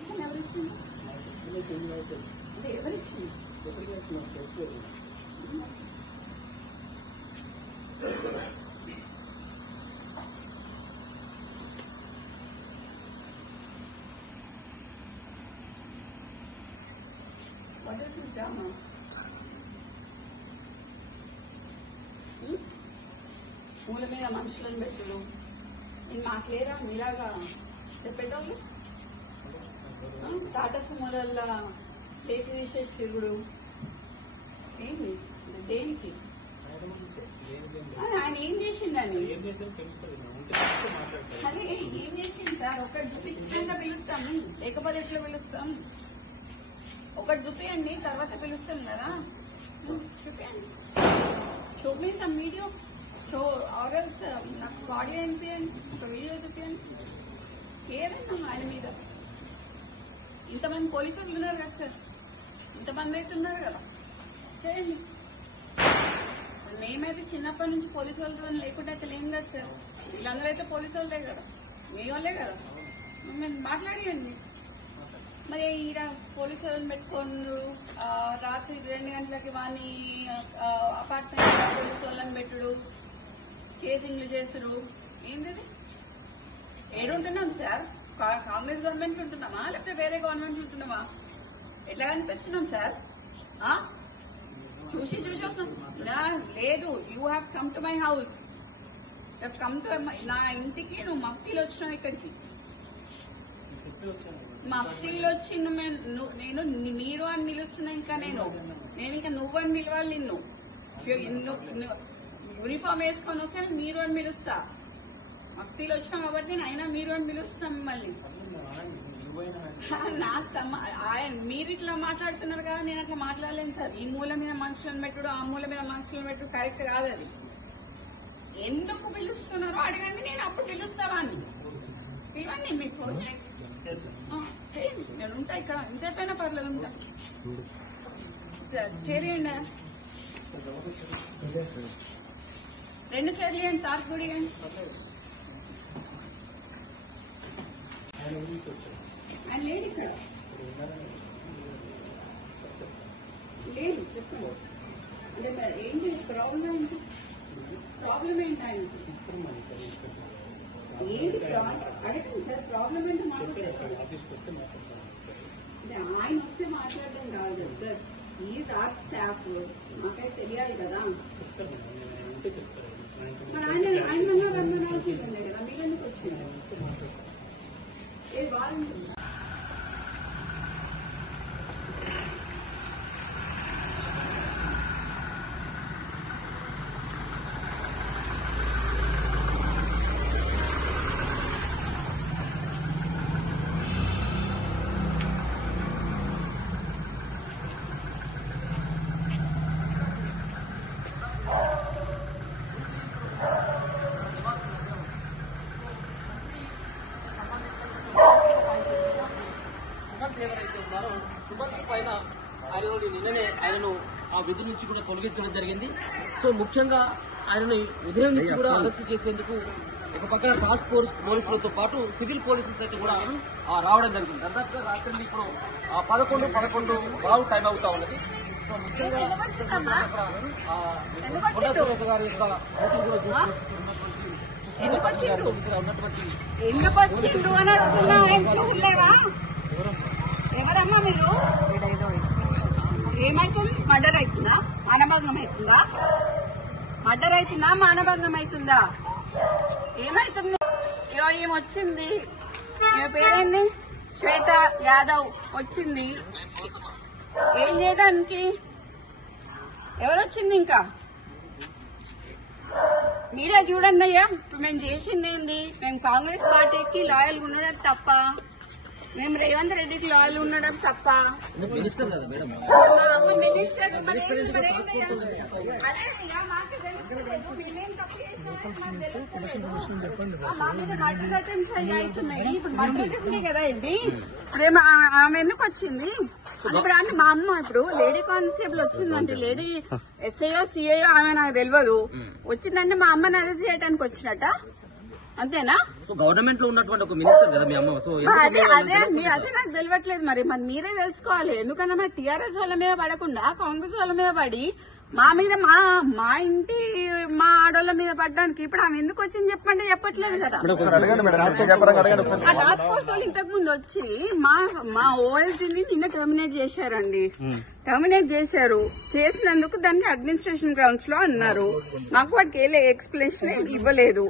Permission ఎవరిచ్చింది? అంటే ఎవరిచ్చింది? What is this drama? మూల మీద మనుషులను పెట్టుడు నేను మాకేరా మీలాగా చెప్పేటోళ్ళు టాటా సుమోలల్లా టేక్ తీసేసి తిరుగుడు ఏంటి దేనికి? ఆయన ఏం చేసిండని అదే ఏం చేసింది సార్? ఒకటి చూపించినాక పిలుస్తాము, లేకపోతే ఎట్లా పిలుస్తాం? ఒకటి చూపియండి, తర్వాత పిలుస్తాం కదా. చూపియండి, చూపిస్తాం వీడియో షో ఆర్ఎల్స్ నాకు ఆడియో వినిపించండి, ఒక వీడియో చూపించండి, ఏదైనా ఆయన మీద. ఇంతమంది పోలీసులు ఉన్నారు కదా సార్, ఇంతమంది అయితే ఉన్నారు కదా, చేయండి. మేమైతే చిన్నప్పటి నుంచి పోలీసు వాళ్ళతో లేకుండా అయితే లేం కదా సార్. వీళ్ళందరూ అయితే పోలీసు వాళ్ళే కదా, మీ వాళ్ళే కదా, మాట్లాడియండి. మరి ఈడ పోలీసు వాళ్ళని పెట్టుకోండు, రాత్రి 2 గంటలకి వాని అపార్ట్మెంట్ పోలీసు వాళ్ళని పెట్టుడు, చేసింగ్లు చేసుడు, ఏంది? ఏడుంటున్నాం సార్? కాంగ్రెస్ గవర్నమెంట్ ఉంటున్నామా లేకపోతే వేరే గవర్నమెంట్ ఉంటున్నామా? ఎట్లా కనిపిస్తున్నాం సార్? చూసి వస్తాం. లేదు, you have come to my house, come to నా ఇంటికి. నువ్వు మఫ్తీలో వచ్చినావు ఇక్కడికి, మఫ్తీలో వచ్చి నేను మీరు అని పిలుస్తున్నా. ఇంకా నేను ఇంకా నువ్వు అని పిలవాలి. నిన్ను యూనిఫామ్ వేసుకొని వస్తే మీరు అని పిలుస్తా. మఫ్తీలో వచ్చినావు కాబట్టి నేను అయినా మీరు అని పిలుస్తాం మిమ్మల్ని. నాకు ఆయన మీరు ఇట్లా మాట్లాడుతున్నారు కదా, నేను అట్లా మాట్లాడలేను సార్. ఈ మూల మీద మనుషులను పెట్టుడు, ఆ మూల మీద మనుషులను పెట్టుడు కరెక్ట్ కాదు. అది ఎందుకు పిలుస్తున్నారో అడగండి, నేను అప్పుడు పిలుస్తావా అని. పిలవండి, మీకు ఫోన్ చేయండి, నేను ఉంటా ఇక్కడ. ఇంతసేపైనా పర్లేదు, ఉంటా సార్. చేరియండి, 2 చైర్లు ఇవ్వండి సార్, కూడా ఇవ్వండి. ఆయన లేడు ఇక్కడ, లేదు. చెప్పండి, అంటే ఏంటి ప్రాబ్లం? ఏంటి ప్రాబ్లం? ఏంటి ఆయన ఏంటి అడగండి సార్, ప్రాబ్లం ఏంటో మాట్లాడతారు. ఆయన వస్తే మాట్లాడడం కాదు కదా సార్, ఈజ్ ఆర్ స్టాఫ్, మాకైతే తెలియాలి కదా. మరి ఆయన రావాల్సిందే కదా, మీరు ఎందుకు వచ్చింది? ఏది బాగుంటుంది? ఎవరైతే ఉన్నారో సుమంత్ పైన నిన్ననే ఆయనను ఆ విధి నుంచి కూడా తొలగించడం జరిగింది. సో ముఖ్యంగా ఆయనను ఉదయం నుంచి కూడా అరెస్ట్ చేసేందుకు ఒక పక్కన టాస్క్ ఫోర్స్ పోలీసులతో పాటు సివిల్ పోలీసులు సైతం కూడా రావడం జరిగింది. దాదాపుగా రాత్రి ఇప్పుడు 11 బాగు టైం అవుతా ఉన్నది. సో ముఖ్యంగా ఎందుకు వచ్చిండ్రు అని అడుగుతున్నా. ఏం చూడలేవా? ఎవరమ్మా మీరు? ఏమైతుంది? మర్డర్ అవుతుందా? మానభంగం అవుతుందా? మర్డర్ అవుతుందా? మానభంగం అవుతుందా? ఏమైతుంది? ఏమొచ్చింది? మీ పేరేంటి? శ్వేత యాదవ్ వచ్చింది. ఏం చేయడానికి? ఎవరొచ్చింది? ఇంకా మీరే చూడండి అయ్యా. ఇప్పుడు మేము చేసింది ఏంది? మేము కాంగ్రెస్ పార్టీకి లాయల్గా ఉండడం తప్ప, మేము రేవంత్ రెడ్డికి లాయల్ ఉండడం తప్ప. మినిస్టర్ అవుతున్నాయి. ఇప్పుడు మర్డర్ కదా ఇది. ఇప్పుడు ఆమె ఎందుకు వచ్చింది? ఇప్పుడు ఆమె మా అమ్మ ఇప్పుడు లేడీ కానిస్టేబుల్ వచ్చిందంటే, లేడీ ఎస్ఐఓ సిఐఓ ఆమె నాకు తెలియదు. వచ్చిందంటే మా అమ్మని అరెస్ట్ చేయడానికి వచ్చినట్ట, అంతేనా? సో గవర్నమెంట్ లో ఉన్నటువంటి ఒక మినిస్టర్ కదా మీ అమ్మ. సో అదే అండి, అదే నాకు తెలియట్లేదు. మరి మీరే తెలుసుకోవాలి. ఎందుకంటే మరి టీఆర్ఎస్ వాళ్ళ మీద పడకుండా కాంగ్రెస్ వాళ్ళ మీద పడి మా మీద మా ఇంటి మా ఆడోళ్ళ మీద పడ్డానికి ఇప్పుడు ఆమె ఎందుకు వచ్చింది చెప్పండి, చెప్పట్లేదు కదా. ఆ టాస్క్ ఫోర్స్ వాళ్ళు ఇంతకు ముందు వచ్చి మా ఓఎస్డీని నిన్న టర్మినేట్ చేశారండి. టర్మినేట్ చేశారు. చేసినందుకు దానికి అడ్మినిస్ట్రేషన్ గ్రౌండ్స్ లో అన్నారు. మాకు వాటికి ఏ ఎక్స్ప్లెనేషన్ ఇవ్వలేదు.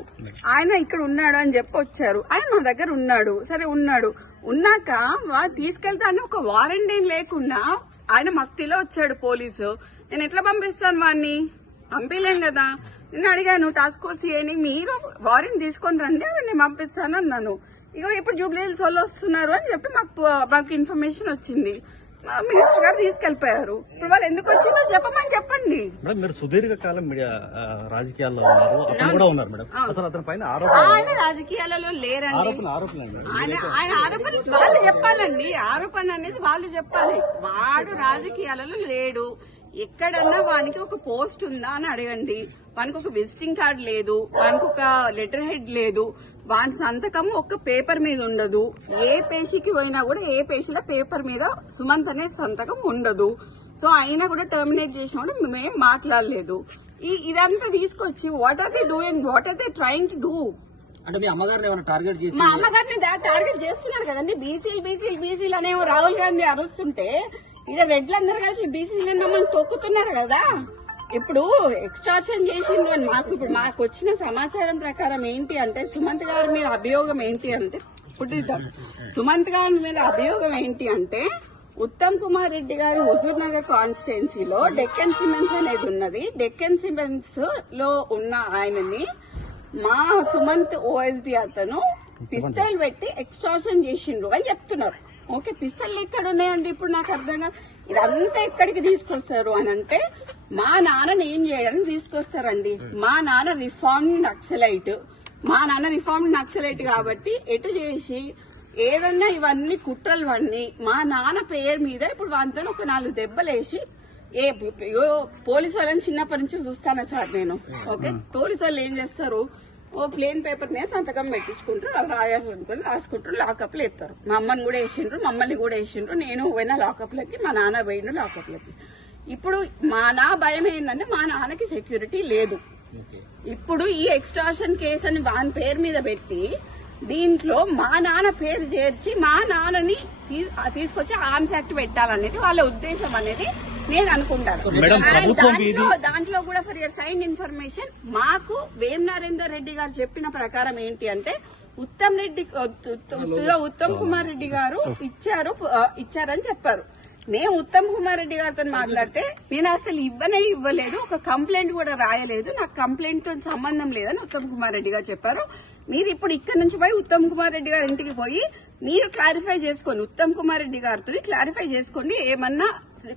ఆయన ఇక్కడ ఉన్నాడు అని చెప్పి వచ్చారు. ఆయన మా దగ్గర ఉన్నాడు. సరే ఉన్నాక తీసుకెళ్తాను ఒక వారెంట్ ఏం లేకుండా ఆయన మస్తిలో వచ్చాడు పోలీసు. నేను ఎట్లా పంపిస్తాను వాడిని? పంపించలేం కదా. నేను అడిగాను టాస్క్ ఫోర్స్ ఏని, మీరు వారెంట్ తీసుకొని రండి నేను పంపిస్తాను అన్నాను. ఇక ఇప్పుడు జూబ్లీ హిల్స్ వాళ్ళు వస్తున్నారు అని చెప్పి మాకు ఇన్ఫర్మేషన్ వచ్చింది. మినిస్టర్ గారు తీసుకెళ్లిపోయారు. ఇప్పుడు వాళ్ళు ఎందుకు వచ్చిందో చెప్పమని చెప్పండి. మీరు సుదీర్ఘకాలం రాజకీయాల్లో ఉన్నారు, అతను కూడా ఉన్నారు మేడం. అసలు అతని పైన ఆయన రాజకీయాలలో లేరండి. ఆయన ఆరోపణలు వాళ్ళు చెప్పాలండి. ఆరోపణ అనేది వాళ్ళు చెప్పాలి. వాడు రాజకీయాలలో లేడు. ఎక్కడన్నా వానికి ఒక పోస్ట్ ఉందా అని అడగండి. వానికి ఒక విజిటింగ్ కార్డు లేదు, వానికి ఒక లెటర్ హెడ్ లేదు, వాని సంతకం ఒక్క పేపర్ మీద ఉండదు. ఏ పేషీకి పోయినా కూడా ఏ పేషీలో పేపర్ మీద సుమంత్ అనే సంతకం ఉండదు. సో అయినా కూడా టర్మినేట్ చేసినప్పుడు మేమేం మాట్లాడలేదు. ఇదంతా తీసుకొచ్చి what are they doing, what are they trying to do? అంటే మీ అమ్మగారిని ఏమైనా టార్గెట్ చేసి? మా అమ్మగారిని టార్గెట్ చేస్తున్నారు కదండి. బీసీలు అనేవి రాహుల్ గాంధీ అరుస్తుంటే ఇక్కడ రెడ్లందరూ కలిసి బీసీలు మమ్మల్ని తొక్కుతున్నారు కదా. ఇప్పుడు ఎక్స్ట్రాక్షన్ చేసిండ్రు అని మాకు వచ్చిన సమాచారం ప్రకారం ఏంటి అంటే సుమంత్ గారి మీద అభియోగం ఏంటి అంటే సుమంత్ గారి మీద అభియోగం ఏంటి అంటే ఉత్తమ్ కుమార్ రెడ్డి గారు హుజూర్ నగర్ కాన్స్టిట్యున్సీలో డెక్కన్ సిమెంట్స్ అనేది ఉన్నది. డెక్కన్ సిమెంట్స్ లో ఉన్న ఆయనని మా సుమంత్ ఓఎస్డీ అతను పిస్తల్ పెట్టి ఎక్స్ట్రాక్షన్ చేసిండ్రు అని చెప్తున్నారు. ఓకే, పిస్తల్ ఎక్కడ ఉన్నాయండి? ఇప్పుడు నాకు అర్థం కాదు. ఇదంతా ఎక్కడికి తీసుకొస్తారు అని అంటే మా నాన్నని ఏం చేయడానికి తీసుకొస్తారండి. మా నాన్న రిఫార్మ్డ్ నక్సలైట్ కాబట్టి ఎటు చేసి ఏదన్నా ఇవన్నీ కుట్రలు అన్నీ మా నాన్న పేరు మీద ఇప్పుడు వాంతో ఒక 4 దెబ్బలేసి పోలీసు వాళ్ళని చిన్నప్పటి నుంచి చూస్తాను సార్ నేను. ఓకే, పోలీసు వాళ్ళు ఏం చేస్తారు, ఓ ప్లేన్ పేపర్ మీద సంతకం పెట్టించుకుంటారు, వాళ్ళు రాయాలనుకుని రాసుకుంటారు, లాకప్ లో ఎత్తారు. మా అమ్మని కూడా వేసిండ్రు, మమ్మల్ని కూడా వేసిండ్రు. నేను పోయినా లాకప్ లకి, మా నాన్న పోయిన లాకప్ లకి. ఇప్పుడు నా భయం ఏంటంటే మా నాన్నకి సెక్యూరిటీ లేదు. ఇప్పుడు ఈ ఎక్స్ట్రాక్షన్ కేసు అని వాని పేరు మీద పెట్టి దీంట్లో మా నాన్న పేరు చేర్చి మా నాన్నని తీసుకొచ్చి ఆర్మ్స్ యాక్ట్ పెట్టాలనేది వాళ్ళ ఉద్దేశం అనేది నేను అనుకుంటాను. దాంట్లో కూడా ఫర్ యువర్ కైండ్ ఇన్ఫర్మేషన్ మాకు వేం నరేందర్ రెడ్డి గారు చెప్పిన ప్రకారం ఏంటి అంటే ఉత్తమ్ కుమార్ రెడ్డి గారు ఇచ్చారని చెప్పారు. మేము ఉత్తమ్ కుమార్ రెడ్డి గారితో మాట్లాడితే నేను అసలు ఇవ్వలేదు, ఒక కంప్లైంట్ కూడా రాయలేదు, నాకు కంప్లైంట్ తో సంబంధం లేదని ఉత్తమ్ కుమార్ రెడ్డి గారు చెప్పారు. మీరు ఇప్పుడు ఇక్కడ నుంచి పోయి ఉత్తమ్ కుమార్ రెడ్డి గారి ఇంటికి పోయి మీరు క్లారిఫై చేసుకోండి, ఉత్తమ్ కుమార్ రెడ్డి గారితో క్లారిఫై చేసుకోండి ఏమన్నా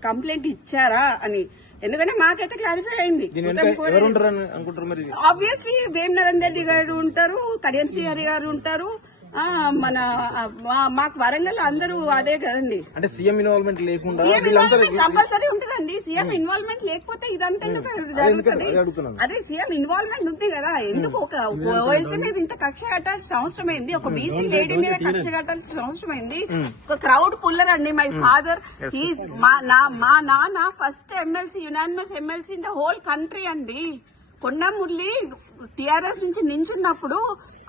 కంప్లైంట్ ఇచ్చారా అని. ఎందుకంటే మాకైతే క్లారిఫై అయింది. ఆబ్వియస్లీ వేం నరేందర్ రెడ్డి గారు ఉంటారు, కడియం శ్రీహరి గారు ఉంటారు, మన మాకు వరంగల్ అందరూ అదే కదండి. అంటే సీఎం ఇన్వాల్వ్మెంట్ లేకుండా కంపల్సరీ ఉంటుందండి. సీఎం ఇన్వాల్వ్మెంట్ లేకపోతే ఇదంతా ఎందుకు జరుగుతుంది? అదే సీఎం ఇన్వాల్వ్మెంట్ ఉంది కదా. ఎందుకు ఒక ఓఎస్డీ మీద ఇంత కక్ష కట్టాల్సిన అవసరం అయింది? ఒక బీసీ లేడీ మీద కక్ష కట్టాల్సిన అవసరం అయింది? ఒక క్రౌడ్ పుల్లర్ అండి. మై ఫాదర్ మా నాన్న first MLC, unanimous MLC in the whole country అండి. కొండా మురళి టీఆర్ఎస్ నుంచి నించున్నప్పుడు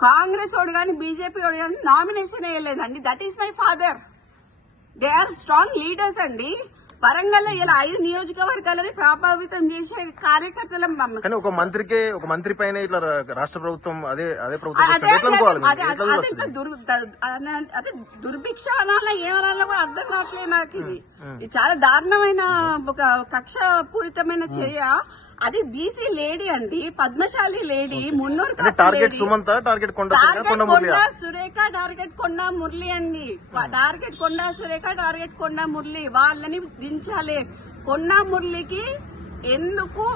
కాంగ్రెస్ వాడు కానీ బీజేపీ వాడు కానీ నామినేషన్ వేయలేదండి. That is my father. They are strong leaders అండి. వరంగల్ ఇలా 5 నియోజకవర్గాలని ప్రభావితం చేసే కార్యకర్తల ఒక మంత్రి పైన ఇట్లా రాష్ట్ర ప్రభుత్వం అదే దుర్భిక్ష అనాలా ఏమనాలో కూడా అర్థం కావట్లేదు నాకు. ఇది చాలా దారుణమైన ఒక కక్షపూరితమైన చర్య. అది బీసీ లేడీ అండి, పద్మశాలి లేడీ, మున్నూరు target Sumantha, target Konda Surekha, target కొండా మురళి అండి. టార్గెట్ కొండా సురేఖ, టార్గెట్ కొండా మురళి వాళ్ళని దించాలి. కొండా మురళికి ఎందుకు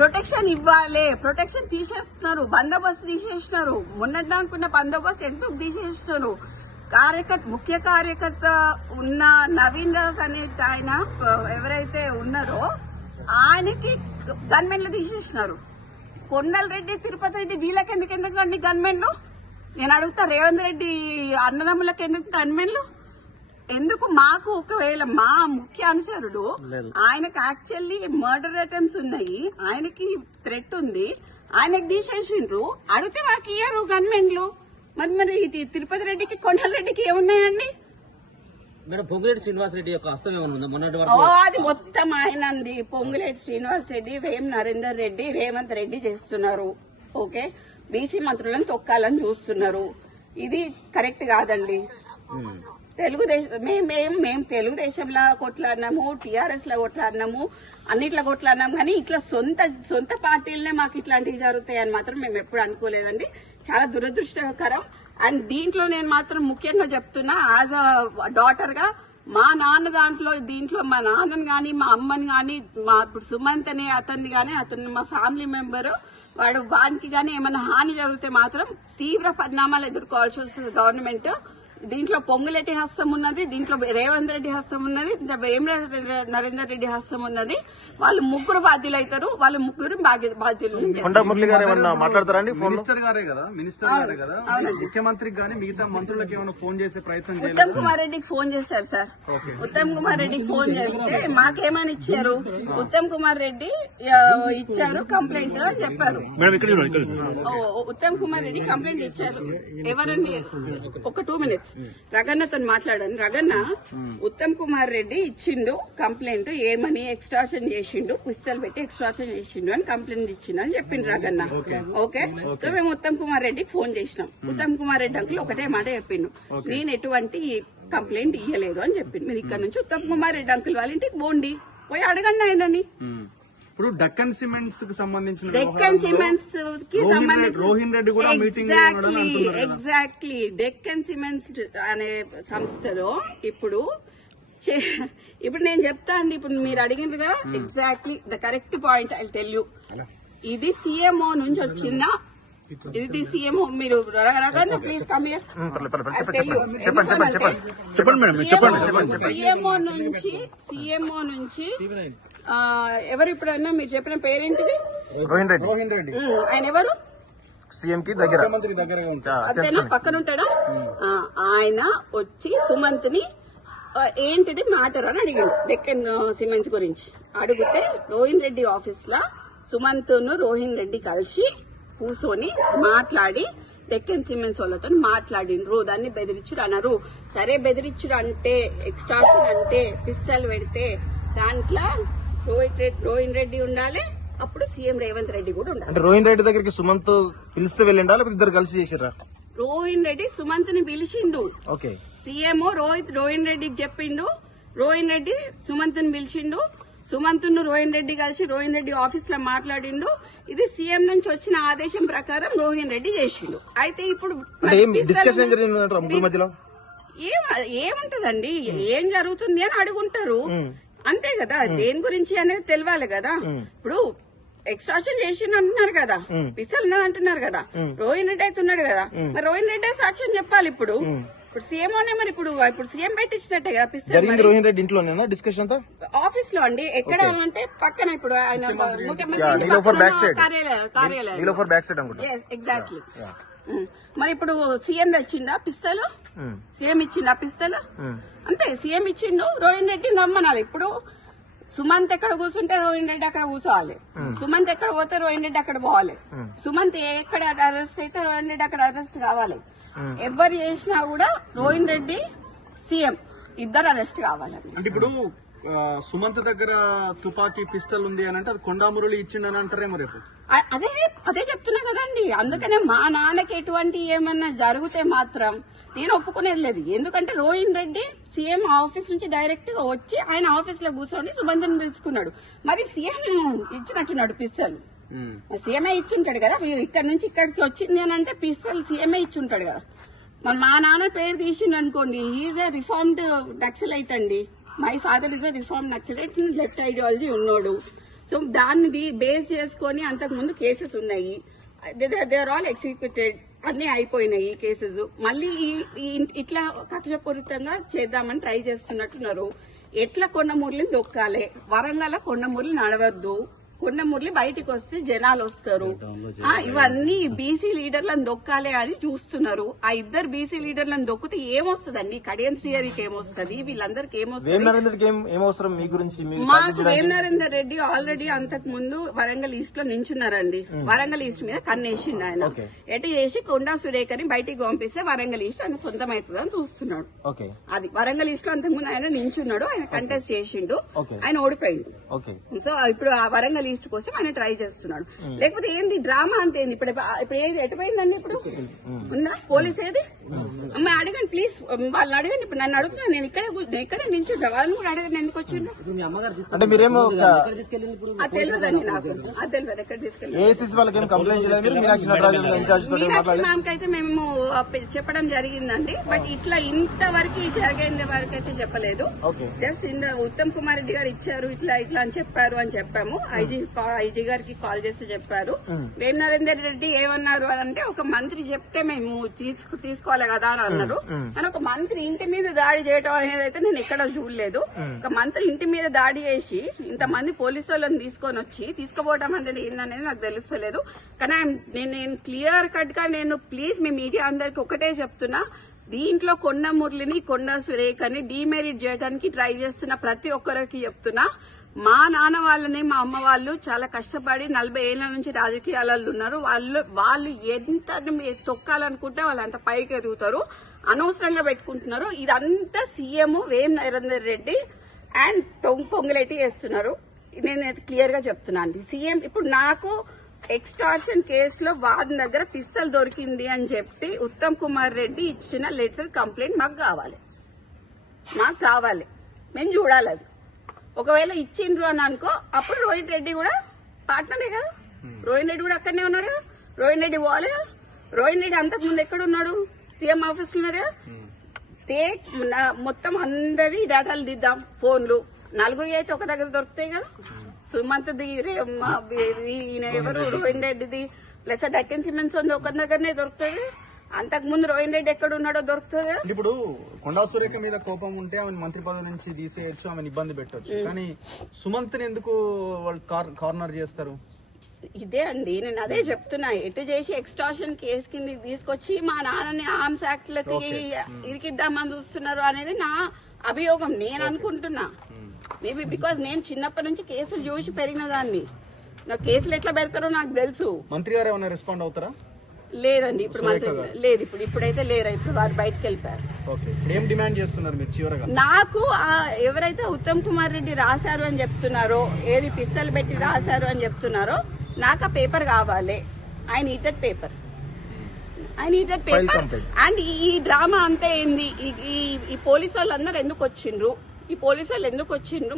ప్రొటెక్షన్ ఇవ్వాలి? ప్రొటెక్షన్ తీసేస్తున్నారు, బందోబస్తు తీసేస్తున్నారు. మొన్నటిదాకున్న బందోబస్తు ఎందుకు తీసేస్తున్నారు? ముఖ్య కార్యకర్త ఉన్న నవీన్ రాజ్ అనే ఆయన ఎవరైతే ఉన్నారో ఆయనకి గన్మెన్లు తీసేసినారు. కొండల్ రెడ్డి, తిరుపతి రెడ్డి వీళ్ళకి ఎందుకండి గన్మెన్లు? నేను అడుగుతా, రేవంత్ రెడ్డి అన్నదమ్ములకు ఎందుకు గన్మెన్లు? ఎందుకు? మాకు ఒకవేళ మా ముఖ్య అనుచరుడు ఆయనకు యాక్చువల్లీ మర్డర్ అటెంప్ట్స్ ఉన్నాయి, ఆయనకి థ్రెట్ ఉంది, ఆయనకు తీసేసిండ్రు. అడిగితే మాకు ఇయ్యారు గన్మెన్లు. మరి తిరుపతి రెడ్డికి కొండల రెడ్డికి ఏమున్నాయండి? మేడం పొంగులేటి శ్రీనివాస్ రెడ్డి యొక్క హస్తం ఏమైనా ఉందా? మొన్నటి అది మొత్తం ఆయనంది. పొంగులేటి శ్రీనివాస్ రెడ్డి, వేం నరేందర్ రెడ్డి, రేవంత్ రెడ్డి చేస్తున్నారు. ఓకే, బీసీ మంత్రులను తొక్కాలని చూస్తున్నారు. ఇది కరెక్ట్ కాదండి. తెలుగుదేశం మేము తెలుగుదేశంలో కొట్లాడినాము, టీఆర్ఎస్ లో కొట్లాడినాము, అన్నిట్లో కొట్లాడినాము. కానీ ఇట్లా సొంత పార్టీలనే మాకు ఇట్లాంటివి జరుగుతాయని మాత్రం మేము ఎప్పుడు అనుకోలేదండి. చాలా దురదృష్టకరం. అండ్ దీంట్లో నేను మాత్రం ముఖ్యంగా చెప్తున్నా, యాజ్ అ డాటర్ గా మా నాన్న దీంట్లో మా నాన్నని గాని, మా అమ్మని గాని, మా ఇప్పుడు సుమంత్ అనే అతన్ని గాని, అతను మా ఫ్యామిలీ మెంబర్, వానికి గాని ఏమైనా హాని జరిగితే మాత్రం తీవ్ర పరిణామాలు ఎదుర్కోవాల్సి వస్తుంది గవర్నమెంట్. దీంట్లో పొంగులేటి హస్తం ఉన్నది, దీంట్లో రేవంత్ రెడ్డి హస్తం ఉన్నది, వేం నరేందర్ రెడ్డి హస్తం ఉన్నది. వాళ్ళు ముగ్గురు బాధ్యులు అవుతారు. వాళ్ళు ముగ్గురు బాధ్యులు. మురళి గారు ఏమన్నా మాట్లాడతారండి? మినిస్టర్ గారే కదా, ముఖ్యమంత్రికి గానీ మిగతా మంత్రులకు ఏమైనా ఫోన్ చేసే ప్రయత్నం చేయాలి. ఉత్తమ్ కుమార్ రెడ్డికి ఫోన్ చేశారు సార్. ఉత్తమ్ కుమార్ రెడ్డికి ఫోన్ చేస్తే మాకేమని ఇచ్చారు? ఉత్తమ్ కుమార్ రెడ్డి ఇచ్చారు కంప్లైంట్ అని చెప్పారు. ఉత్తమ్ కుమార్ రెడ్డి కంప్లైంట్ ఇచ్చారు. ఎవరండి? ఒక 2 minutes రగన్నతో మాట్లాడాను. రగన్న, ఉత్తమ్ కుమార్ రెడ్డి ఇచ్చిండు కంప్లైంట్, ఏమని ఎక్స్ట్రాషన్ చేసిండు, పిస్తల్ పెట్టి ఎక్స్ట్రాషన్ చేసిండు అని కంప్లైంట్ ఇచ్చిండు అని చెప్పిండు రగన్న. ఓకే, సో మేము ఉత్తమ్ కుమార్ రెడ్డికి ఫోన్ చేసినాం. ఉత్తమ్ కుమార్ రెడ్డి అంకుల్ ఒకటే మాట చెప్పిండు, నేను ఎటువంటి కంప్లైంట్ ఇయ్యలేదు అని చెప్పిండు. మీరు ఇక్కడ నుంచి ఉత్తమ్ కుమార్ రెడ్డి అంకుల్ వాళ్ళ ఇంటికి పోండి, పోయి అడగండి ఆయనని. ఇప్పుడు డక్కన్ సిమెంట్స్ కి సంబంధించిన రోహిన్ రెడ్డి కూడా ఎగ్జాక్ట్లీ డెక్కన్ సిమెంట్స్ అనే సంస్థలో ఇప్పుడు నేను చెప్తా అండి. ఇప్పుడు మీరు అడిగినగా exactly the correct point I tell you. ఇది సీఎంఓ నుంచి వచ్చిన, ఇది సీఎంఓ. మీరు రగన్న ప్లీజ్ కమ్ హియర్. సీఎంఓ నుంచి ఎవరు ఇప్పుడన్నా మీరు చెప్పిన పేరేంటిది? రోహిన్ రెడ్డి. ఆయన ఎవరు? సీఎం కి దగ్గర, అంతేనా? పక్కన ఉంటాడా? ఆయన వచ్చి సుమంత్ ని ఏంటిది మ్యాటర్ అని అడిగాడు డెక్కన్ సిమెంట్స్ గురించి. అడిగితే రోహిన్ రెడ్డి ఆఫీస్ లో సుమంత్ ను రోహిన్ రెడ్డి కలిసి కూర్చొని మాట్లాడి డెక్కన్ సిమెంట్స్ వాళ్ళతో మాట్లాడిండ్రు. దాన్ని బెదిరించుడు అన్నారు. సరే, బెదిరించుడు అంటే, ఎక్స్ట్రాషన్ అంటే, పిస్తల్ పెడితే దాంట్లో రోహిన్ రెడ్డి ఉండాలి, అప్పుడు సీఎం రేవంత్ రెడ్డి కూడా ఉండాలి. అంటే రోహిన్ రెడ్డి దగ్గరికి సుమంత్ పిలిస్తే వెళ్ళిండా, లేకపోతే ఇద్దరు కలిసి చేసిరా? రోహిన్ రెడ్డి సుమంత్ ని పిలిచిండు. ఓకే, సీఎం రోహిన్ రెడ్డికి చెప్పిండు, రోహిన్ రెడ్డి సుమంత్ ని పిలిచిండు, సుమంత్ ను రోహిన్ రెడ్డి కలిసి రోహిన్ రెడ్డి ఆఫీస్ లో మాట్లాడిండు. ఇది సీఎం నుంచి వచ్చిన ఆదేశం ప్రకారం రోహిన్ రెడ్డి చేసిండు. అయితే ఇప్పుడు ఏముంటదండి, ఏం జరుగుతుంది అని అడుగుంటారు, అంతే కదా. దేని గురించి అనేది తెలియాలి కదా. ఇప్పుడు ఎక్స్ట్రాక్షన్ చేసిండు అంటున్నారు కదా, పిస్తల్ ఉన్నది అంటున్నారు కదా, రోహిన్ రెడ్డి అయితే ఉన్నాడు కదా, మరి రోహిన్ రెడ్డి సాక్ష్యం చెప్పాలి. ఇప్పుడు సీఎం మరి ఇప్పుడు సీఎం పెట్టించినట్టే కదా పిస్తల్. రోహిన్ రెడ్డి ఇంట్లోనేనా డిస్కషన్ ఆఫీస్ లో అండి? ఎక్కడ అంటే పక్కన, ఇప్పుడు ఆయన ముఖ్యమంత్రి కార్యాలయం. ఎగ్జాక్ట్లీ. మరి ఇప్పుడు సీఎం తెచ్చిండా పిస్తలు? సీఎం ఇచ్చిండా పిస్తలు? అంతే, సీఎం ఇచ్చిండు, రోహిన్ రెడ్డి నమ్మనాలి. ఇప్పుడు సుమంత్ ఎక్కడ కూర్చుంటే రోహిన్ రెడ్డి అక్కడ కూర్చోవాలి, సుమంత్ ఎక్కడ పోతే రోహిన్ రెడ్డి అక్కడ పోవాలి, సుమంత్ ఎక్కడ అరెస్ట్ అయితే రోహిన్ రెడ్డి అక్కడ అరెస్ట్ కావాలి. ఎవరు చేసినా కూడా రోహిన్ రెడ్డి సీఎం ఇద్దరు అరెస్ట్ కావాలండి. అంటే ఇప్పుడు సుమంత్ దగ్గర తుపాకీ పిస్టల్ ఉంది అని అంటే అది కొండామురళి ఇచ్చిండని అంటారేమో రేపు. అదే చెప్తున్నా కదండి. అందుకనే మా నాన్నకి ఎటువంటి ఏమన్నా జరిగితే మాత్రం నేను ఒప్పుకునేది లేదు. ఎందుకంటే రోహిన్ రెడ్డి సీఎం ఆఫీస్ నుంచి డైరెక్ట్ గా వచ్చి ఆయన ఆఫీస్ లో కూర్చొని సుమంత్ని పిలుచుకున్నాడు. మరి సీఎం ఇచ్చినట్టున్నాడు పిస్తల్, సీఎంఏ ఇచ్చుంటాడు కదా. ఇక్కడ నుంచి ఇక్కడికి వచ్చింది అని అంటే పిస్తల్ సీఎంఏ ఇచ్చుంటాడు కదా. మరి మా నాన్న పేరు తీసిండు అనుకోండి, హీఈస్ ఏ రిఫార్మ్డ్ నక్సలైట్ అండి. My father is a reform naxalite, left ideology ఉన్నాడు. సో దాన్ని బేస్ చేసుకుని అంతకుముందు కేసెస్ ఉన్నాయి. దే ఆర్ ఆల్ ఎగ్జిక్యూటెడ్, అన్ని అయిపోయినాయి కేసెస్. మళ్ళీ ఇట్లా కక్షపూరితంగా చేద్దామని ట్రై చేస్తున్నట్టున్నారు. ఎట్లా కొండమూరుని దొక్కాలి, వరంగల్ కొండమూరులు నడవద్దు, కొండమురళి బయటికి వస్తే జనాలు వస్తారు, ఇవన్నీ బీసీ లీడర్లను దొక్కాలే అని చూస్తున్నారు. ఆ ఇద్దరు బీసీ లీడర్లను దొక్కితే ఏమొస్తుందండి? కడియం శ్రీహరికి ఏమొస్తుంది, వీళ్ళందరికి ఏమొస్తుంది? మాకు వేం నరేందర్ రెడ్డి ఆల్రెడీ అంతకు ముందు వరంగల్ ఈస్ట్ లో నించున్నారండి. వరంగల్ ఈస్ట్ మీద కన్నేసిండు ఆయన. ఎటు చేసి కొండా సురేఖని బయటికి పంపిస్తే వరంగల్ ఈస్ట్ ఆయన సొంతం అవుతుంది అని చూస్తున్నాడు. అది వరంగల్ ఈస్ట్ లో అంతకు ముందు ఆయన నించున్నాడు, ఆయన కంటెస్ట్ చేసిండు, ఆయన ఓడిపోయిండు. సో ఇప్పుడు ఆ వరంగల్ ఈస్ట్ కోసం ఆయన ట్రై చేస్తున్నాడు. లేకపోతే ఏంది డ్రామా అంతే. ఇప్పుడు ఏది ఎటుపోయిందండి? ఇప్పుడు ఉందా పోలీస్ ఏది? అమ్మాయి అడగండి ప్లీజ్, వాళ్ళని అడగండి. ఇప్పుడు నన్ను అడుగుతున్నాను, నేను ఇక్కడే నించుంటా, వాళ్ళని కూడా అడగండి ఎందుకు వచ్చిండ్రు అంటే మీరేమో అది తెలియదండి నాకు, అది తెలియదు ఎక్కడ తీసుకెళ్ళి. మీనాక్షి మ్యామ్ కి అయితే మేము చెప్పడం జరిగిందండి, బట్ ఇట్లా ఇంతవరకు జరిగేంత వరకు అయితే చెప్పలేదు. జస్ట్ ఉత్తమ్ కుమార్ రెడ్డి గారు ఇచ్చారు ఇట్లా ఇట్లా అని చెప్పారు అని చెప్పాము. ఐజీ గారికి కాల్ చేసి చెప్పారు. వేం నరేందర్ రెడ్డి ఏమన్నారు అని అంటే, ఒక మంత్రి చెప్తే మేము తీసుకోవాలి కదా అని అన్నారు. కానీ ఒక మంత్రి ఇంటి మీద దాడి చేయడం అనేది అయితే నేను ఎక్కడ చూడలేదు. ఒక మంత్రి ఇంటి మీద దాడి చేసి ఇంతమంది పోలీసు వాళ్ళని తీసుకొని వచ్చి తీసుకుపోవడం అనేది ఏందనేది నాకు తెలుస్తలేదు. కానీ నేను క్లియర్ కట్ గా ప్లీజ్ మీ మీడియా అందరికి ఒకటే చెప్తున్నా, దీంట్లో కొండ మురళిని కొండ సురేఖని డీమెరిట్ చేయడానికి ట్రై చేస్తున్న ప్రతి ఒక్కరికి చెప్తున్నా, మా నాన్న వాళ్ళని మా అమ్మ వాళ్ళు చాలా కష్టపడి 40 ఏళ్ల నుంచి రాజకీయాలలో ఉన్నారు. వాళ్ళు ఎంత తొక్కాలనుకుంటే వాళ్ళు అంత పైకి ఎదుగుతారు, అనవసరంగా పెట్టుకుంటున్నారు. ఇదంతా CM Vem Narender Reddy and Ponguleti చేస్తున్నారు. నేను క్లియర్ గా చెప్తున్నాను. సీఎం ఇప్పుడు నాకు ఎక్స్టార్షన్ కేసులో వాడి దగ్గర పిస్తల్ దొరికింది అని చెప్పి ఉత్తమ్ కుమార్ రెడ్డి ఇచ్చిన లెటర్ కంప్లైంట్ మాకు కావాలి, మేము చూడాలి. అది ఒకవేళ ఇచ్చిండ్రు అని అనుకో, అప్పుడు రోహిత్ రెడ్డి కూడా పార్ట్నరే కదా, రోహిత్ రెడ్డి కూడా అక్కడనే ఉన్నాడు కదా, రోహిత్ రెడ్డి పోవాలి కదా. రోహిత్ రెడ్డి అంతకు ముందు ఎక్కడ ఉన్నాడు? సీఎం ఆఫీస్ లో ఉన్నాడు కదా. మొత్తం అందరి డేటాలు దిద్దాం, ఫోన్లు, నలుగురి అయితే ఒక దగ్గర దొరుకుతాయి కదా. సుమంత్ ఈయన ఎవరు రోహిత్ రెడ్డిది ప్లస్ డెక్కన్ సిమెంట్స్ ఉంది ఒక దగ్గరనే దొరుకుతుంది. అంతకు ముందు రోహిత్ రెడ్డి ఎక్కడ ఉన్నాడో దొరుకుతుంది. ఇప్పుడు కొండా సురేఖ మీద కోపం ఉంటే ఆమె మంత్రి పదవి నుంచి తీసేయచ్చు, ఆమెను ఇబ్బంది పెట్టచ్చు. కానీ సుమంత్ ఎందుకు వాళ్ళు కార్నర్ చేస్తారు? ఇదే అండి నేను అదే చెప్తున్నా. ఎటు చేసి ఎక్స్టార్షన్ కేసు కింద తీసుకొచ్చి మా నాన్నని ఆర్మ్స్ యాక్ట్ లకి ఇరికిద్దామని చూస్తున్నారు అనేది నా అభియోగం. నేను అనుకుంటున్నా మేబీ బికాజ్ నేను చిన్నప్పటి నుంచి కేసులు చూసి పెరిగిన దాన్ని, నాకు కేసులు ఎట్లా పెడతారో నాకు తెలుసు. మంత్రి గారు ఏమైనా రెస్పాండ్ అవుతారా? లేదండి ఇప్పుడు లేదు, ఇప్పుడైతే లేరా, ఇప్పుడు వారు బయటకు వెళ్ళిపోయారు. ఏం డిమాండ్ చేస్తున్నారు మీరు చివరగా? నాకు ఎవరైతే ఉత్తమ్ కుమార్ రెడ్డి రాశారు అని చెప్తున్నారో, ఏది పిస్తల్ పెట్టి రాశారు అని చెప్తున్నారో, నాకు ఆ పేపర్ కావాలి. I need that paper. And ఈ డ్రామా అంతా ఏంది? ఈ పోలీసు వాళ్ళందరూ ఎందుకు వచ్చిండ్రు,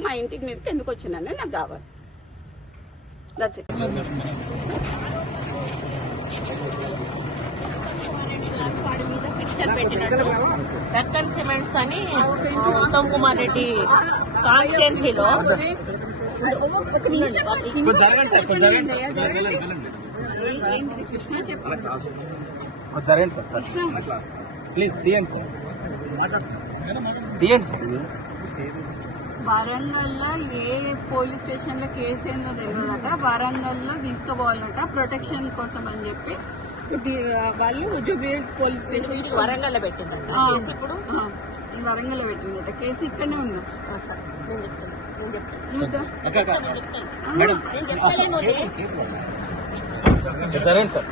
మా ఇంటికి మీదకి ఎందుకు వచ్చిందని నాకు కావాలి. That's it. డెక్కన్ సిమెంట్స్ అని ఉత్తమ్ కుమార్ రెడ్డి కాన్స్టిట్యున్సీలో వరంగల్లో ఏ పోలీస్ స్టేషన్ లో కేసు ఏందో తెలియదట, వరంగల్లో తీసుకుపోవాలట ప్రొటెక్షన్ కోసం అని చెప్పి వాళ్ళు జూబ్లీహిల్స్ పోలీస్ స్టేషన్ వరంగల్లో పెట్టిందట కేసు. ఇప్పుడు వరంగల్లో పెట్టిందట కేసు. ఇక్కడనే ఉందా? జరేండి సార్.